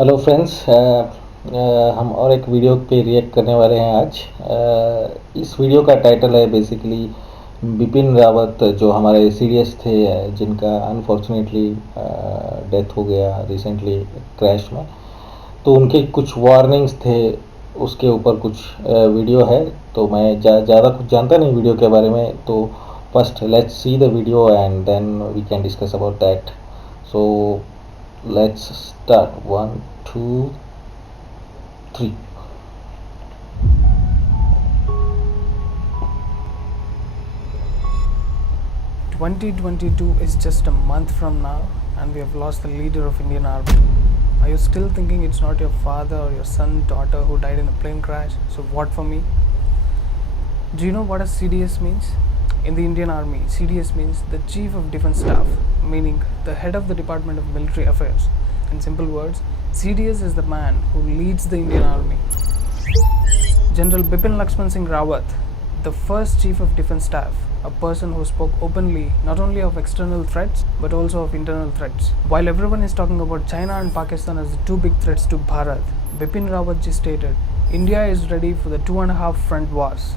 Hello friends, हम और एक वीडियो पे रिएक्ट करने वाले हैं आज। इस वीडियो का टाइटल है बेसिकली बिपिन रावत, जो हमारे सीडीएस थे, जिनका अनफॉर्चुनेटली डेथ हो गया रिसेंटली क्रैश में। तो उनके कुछ वार्निंग्स थे, उसके ऊपर कुछ वीडियो है। तो मैं ज़्यादा कुछ जानता नहीं वीडियो के बारे में, तो first let's see the video and then we can discuss about that. So let's start. One, two, three. 2022 is just a month from now, and we have lost the leader of Indian Army. Are you still thinking it's not your father or your son, daughter who died in a plane crash? So what for me? Do you know what a CDS means? In the Indian Army, CDS means the Chief of Defence Staff, meaning the head of the Department of Military Affairs. In simple words, CDS is the man who leads the Indian Army. General Bipin Lakshman Singh Rawat, the first Chief of Defence Staff, a person who spoke openly not only of external threats but also of internal threats. While everyone is talking about China and Pakistan as the two big threats to Bharat, Bipin Rawat ji stated, India is ready for the 2.5 front wars,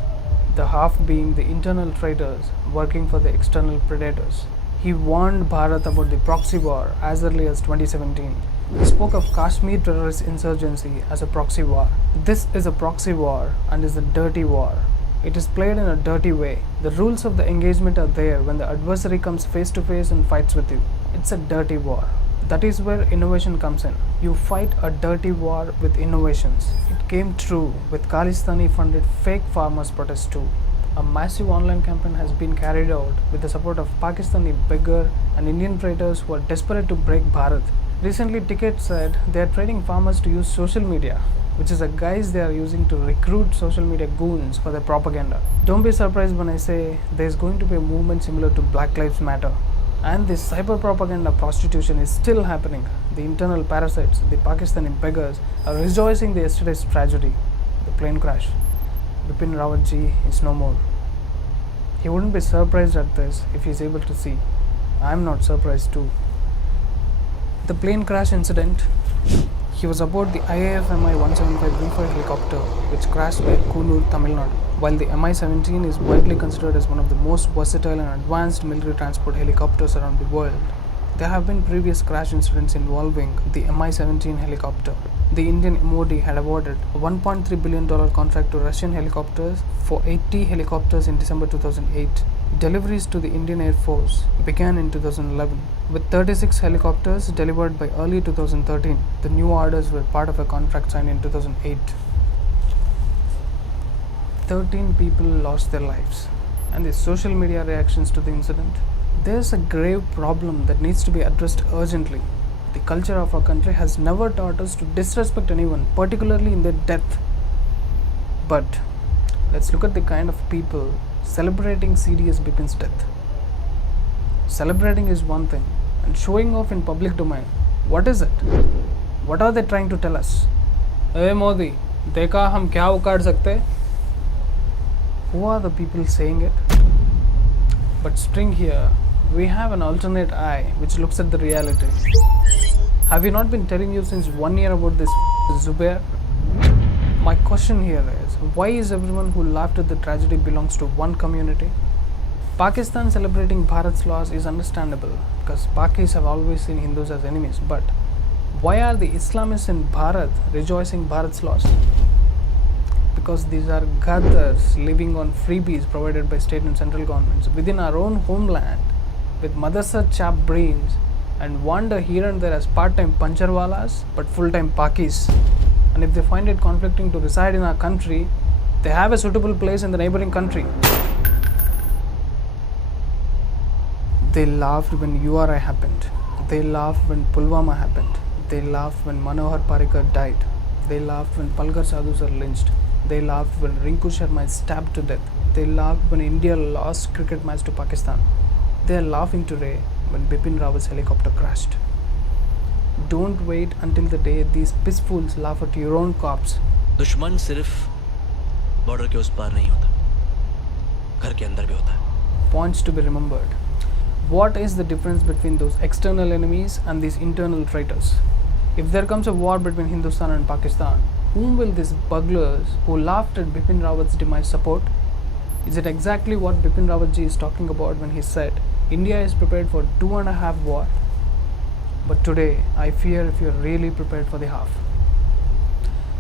the half being the internal traitors working for the external predators. He warned Bharat about the proxy war as early as 2017. He spoke of Kashmir terrorist insurgency as a proxy war. This is a proxy war and is a dirty war. It is played in a dirty way. The rules of the engagement are there when the adversary comes face to face and fights with you. It's a dirty war. That is where innovation comes in. You fight a dirty war with innovations. It came true with Khalistani funded fake farmers protest too. A massive online campaign has been carried out with the support of Pakistani beggar and Indian traders who are desperate to break Bharat. Recently, Ticket said they are training farmers to use social media, which is a guise they are using to recruit social media goons for their propaganda. Don't be surprised when I say there is going to be a movement similar to Black Lives Matter. And this cyber propaganda prostitution is still happening. The internal parasites, the Pakistani beggars, are rejoicing the yesterday's tragedy, the plane crash. Bipin Rawat ji is no more. He wouldn't be surprised at this if he is able to see. I'm not surprised too. The plane crash incident. He was aboard the IAF Mi-175V5 helicopter, which crashed near Kunur, Tamil Nadu. While the Mi-17 is widely considered as one of the most versatile and advanced military transport helicopters around the world, there have been previous crash incidents involving the Mi-17 helicopter. The Indian MOD had awarded a $1.3 billion contract to Russian helicopters for 80 helicopters in December 2008. Deliveries to the Indian Air Force began in 2011, with 36 helicopters delivered by early 2013. The new orders were part of a contract signed in 2008. 13 people lost their lives, and the social media reactions to the incident. There's a grave problem that needs to be addressed urgently. The culture of our country has never taught us to disrespect anyone, particularly in their death. But let's look at the kind of people celebrating CDS Bipin's death. Celebrating is one thing, and showing off in public domain, what is it? What are they trying to tell us? Hey Modi, देखा हम क्या उखाड़ सकते? Who are the people saying it? But string here, we have an alternate eye which looks at the reality. Have we not been telling you since 1 year about this Zubair? My question here is, why is everyone who laughed at the tragedy belongs to one community? Pakistan celebrating Bharat's loss is understandable because Pakis have always seen Hindus as enemies, but why are the Islamists in Bharat rejoicing Bharat's loss? Because these are Ghaddars living on freebies provided by state and central governments within our own homeland with madrasa chap brains and wander here and there as part-time pancharwalas but full-time Pakis. And if they find it conflicting to reside in our country, they have a suitable place in the neighboring country. They laughed when URI happened. They laughed when Pulwama happened. They laughed when Manohar Parrikar died. They laughed when Palghar Sadhus are lynched. They laughed when Rinku Sharma is stabbed to death. They laughed when India lost cricket match to Pakistan. They are laughing today when Bipin Rawat's helicopter crashed. Don't wait until the day these pissfools laugh at your own corpse. दुश्मन सिर्फ border के उस पार नहीं होता, घर के अंदर भी होता है. Points to be remembered. What is the difference between those external enemies and these internal traitors? If there comes a war between Hindustan and Pakistan, whom will these burglars who laughed at Bipin Rawat's demise support? Is it exactly what Bipin Rawat ji is talking about when he said India is prepared for 2.5 war? But today, I fear if you are really prepared for the half.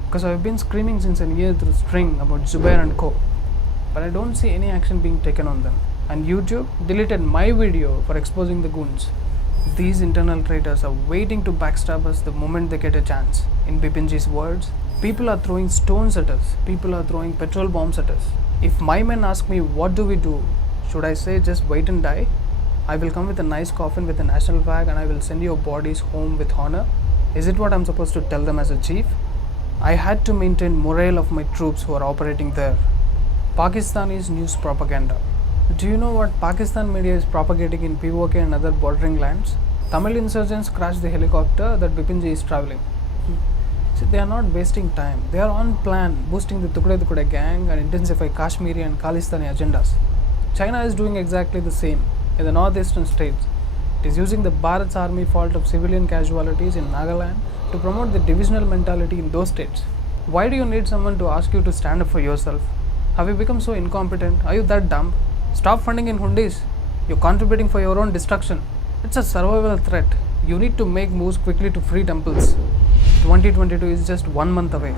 Because I've been screaming since a year through string about Zubair and co. But I don't see any action being taken on them. And YouTube deleted my video for exposing the goons. These internal traitors are waiting to backstab us the moment they get a chance. In Bipinji's words, people are throwing stones at us. People are throwing petrol bombs at us. If my men ask me what do we do, should I say just wait and die? I will come with a nice coffin with a national flag and I will send your bodies home with honor. Is it what I'm supposed to tell them as a chief? I had to maintain morale of my troops who are operating there. Pakistani's news propaganda. Do you know what Pakistan media is propagating in POK and other bordering lands? Tamil insurgents crashed the helicopter that Bipinji is traveling. See, they are not wasting time. They are on plan, boosting the Tukde gang and intensify Kashmiri and Khalistani agendas. China is doing exactly the same in the northeastern states. It is using the Bharat's army fault of civilian casualties in Nagaland to promote the divisional mentality in those states. Why do you need someone to ask you to stand up for yourself? Have you become so incompetent? Are you that dumb? Stop funding in hundis. You're contributing for your own destruction. It's a survival threat. You need to make moves quickly to free temples. 2022 is just 1 month away.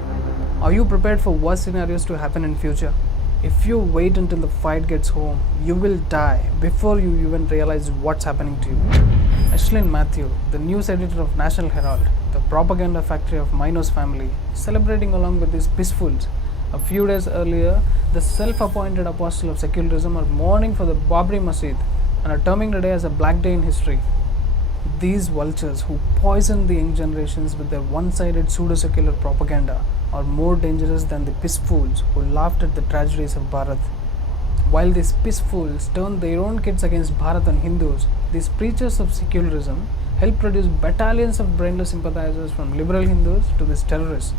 Are you prepared for worse scenarios to happen in future? If you wait until the fight gets home, you will die before you even realize what's happening to you. Ashlyn Matthew, the news editor of National Herald, the propaganda factory of Minos family, celebrating along with these peacefuls. A few days earlier, the self-appointed apostle of secularism are mourning for the Babri Masjid and are terming the day as a black day in history. These vultures who poison the young generations with their one-sided pseudo-secular propaganda are more dangerous than the peacefools who laughed at the tragedies of Bharat. While these peacefools turn their own kids against Bharat and Hindus, these preachers of secularism help produce battalions of brainless sympathizers from liberal Hindus to these terrorists.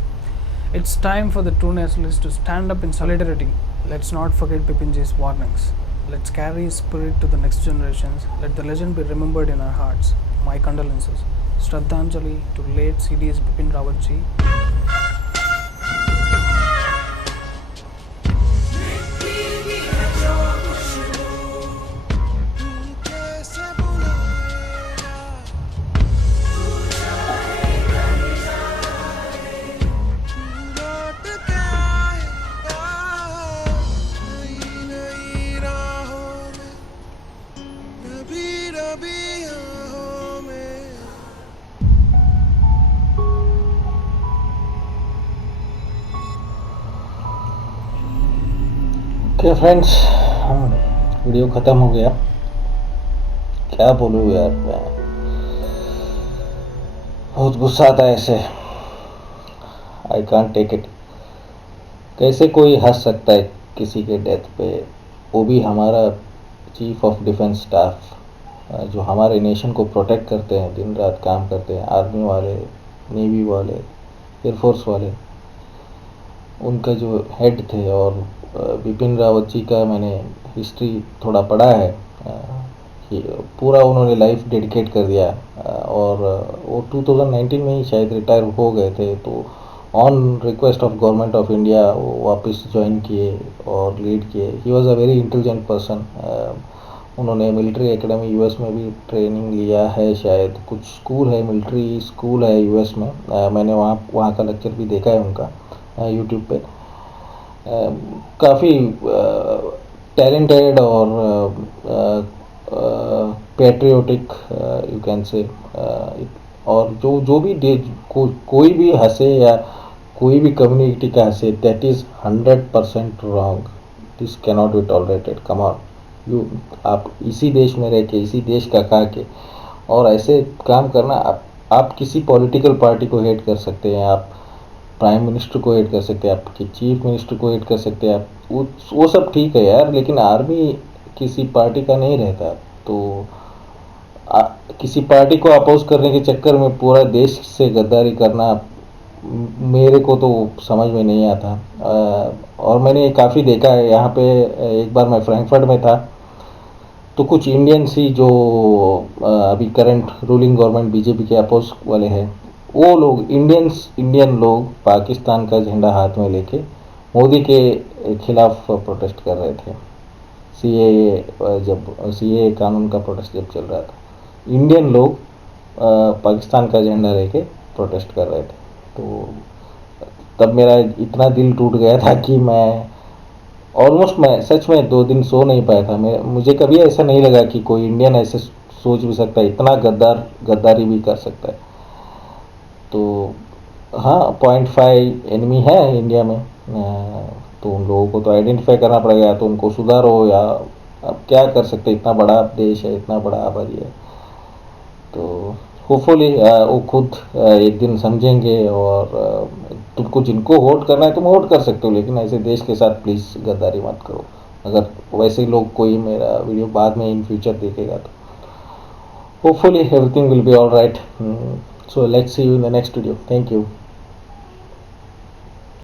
It's time for the true nationalists to stand up in solidarity. Let's not forget Bipinji's warnings. Let's carry his spirit to the next generations. Let the legend be remembered in our hearts. My condolences. Shraddhanjali to late CDS Bipin Rawat ji. Okay friends, video ख़त्म हो गया। क्या बोलूँ यार, मैं बहुत गुस्सा आता है ऐसे। I can't take it. कैसे कोई हंस सकता है किसी के डेथ पे, वो भी हमारा चीफ ऑफ डिफेंस स्टाफ जो हमारे नेशन को प्रोटेक्ट करते हैं, दिन रात काम करते हैं, आर्मी वाले, नेवी वाले, एयरफोर्स वाले, उनका जो हेड थे। और बिपिन रावत जी का मैंने हिस्ट्री थोड़ा पढ़ा है कि पूरा उन्होंने लाइफ डेडिकेट कर दिया। और वो 2019 में ही शायद रिटायर हो गए थे, तो on request of government of India वो वापस ज्वाइन किए और लीड किए। He was a very intelligent person. उन्होंने मिलिट्री एकेडमी यूएस में भी ट्रेनिंग लिया है, शायद कुछ स्कूल है, मिलिट्री स्कूल है यूएस में। मैंने वहाँ का लेक्चर भी देखा है उनका यूट्यूब पे। काफ़ी टैलेंटेड और पैट्रियोटिक यू कैन से। और जो भी कोई भी हंसे या कोई भी कम्युनिटी का हंसे, that is 100% wrong. This cannot be tolerated. Come on you, आप इसी देश में रह के, इसी देश का खा के और ऐसे काम करना। आप किसी पॉलिटिकल पार्टी को हेट कर सकते हैं, आप प्राइम मिनिस्टर को हेट कर सकते हैं, आपके चीफ मिनिस्टर को हेट कर सकते हैं, आप वो सब ठीक है यार, लेकिन आर्मी किसी पार्टी का नहीं रहता। तो किसी पार्टी को अपोज करने के चक्कर में पूरा देश से गद्दारी करना मेरे को तो समझ में नहीं आता। और मैंने काफ़ी देखा है यहाँ पे। एक बार मैं फ्रैंकफर्ट में था, तो कुछ इंडियंस ही जो अभी करंट रूलिंग गवर्नमेंट बीजेपी के अपोज वाले हैं, वो लोग इंडियन लोग पाकिस्तान का झंडा हाथ में लेके मोदी के खिलाफ प्रोटेस्ट कर रहे थे। सीएए कानून का प्रोटेस्ट जब चल रहा था, इंडियन लोग पाकिस्तान का झंडा लेके प्रोटेस्ट कर रहे थे। तो तब मेरा इतना दिल टूट गया था कि मैं सच में 2 दिन सो नहीं पाया था। मुझे कभी ऐसा नहीं लगा कि कोई इंडियन ऐसे सोच भी सकता है, इतना गद्दारी भी कर सकता है। तो हाँ, 0.5 एनिमी है इंडिया में, तो उन लोगों को तो आइडेंटिफाई करना पड़ेगा, तो उनको सुधारो, या अब क्या कर सकते, इतना बड़ा देश है, इतना बड़ा आबादी है। तो होपफुली वो खुद एक दिन समझेंगे, और तुमको जिनको वोट करना है तुम वोट कर सकते हो, लेकिन ऐसे देश के साथ प्लीज़ गद्दारी मत करो। अगर वैसे लोग कोई मेरा वीडियो बाद में इन फ्यूचर देखेगा तो hopefully everything will be all right. So let's see you in the next video. Thank you.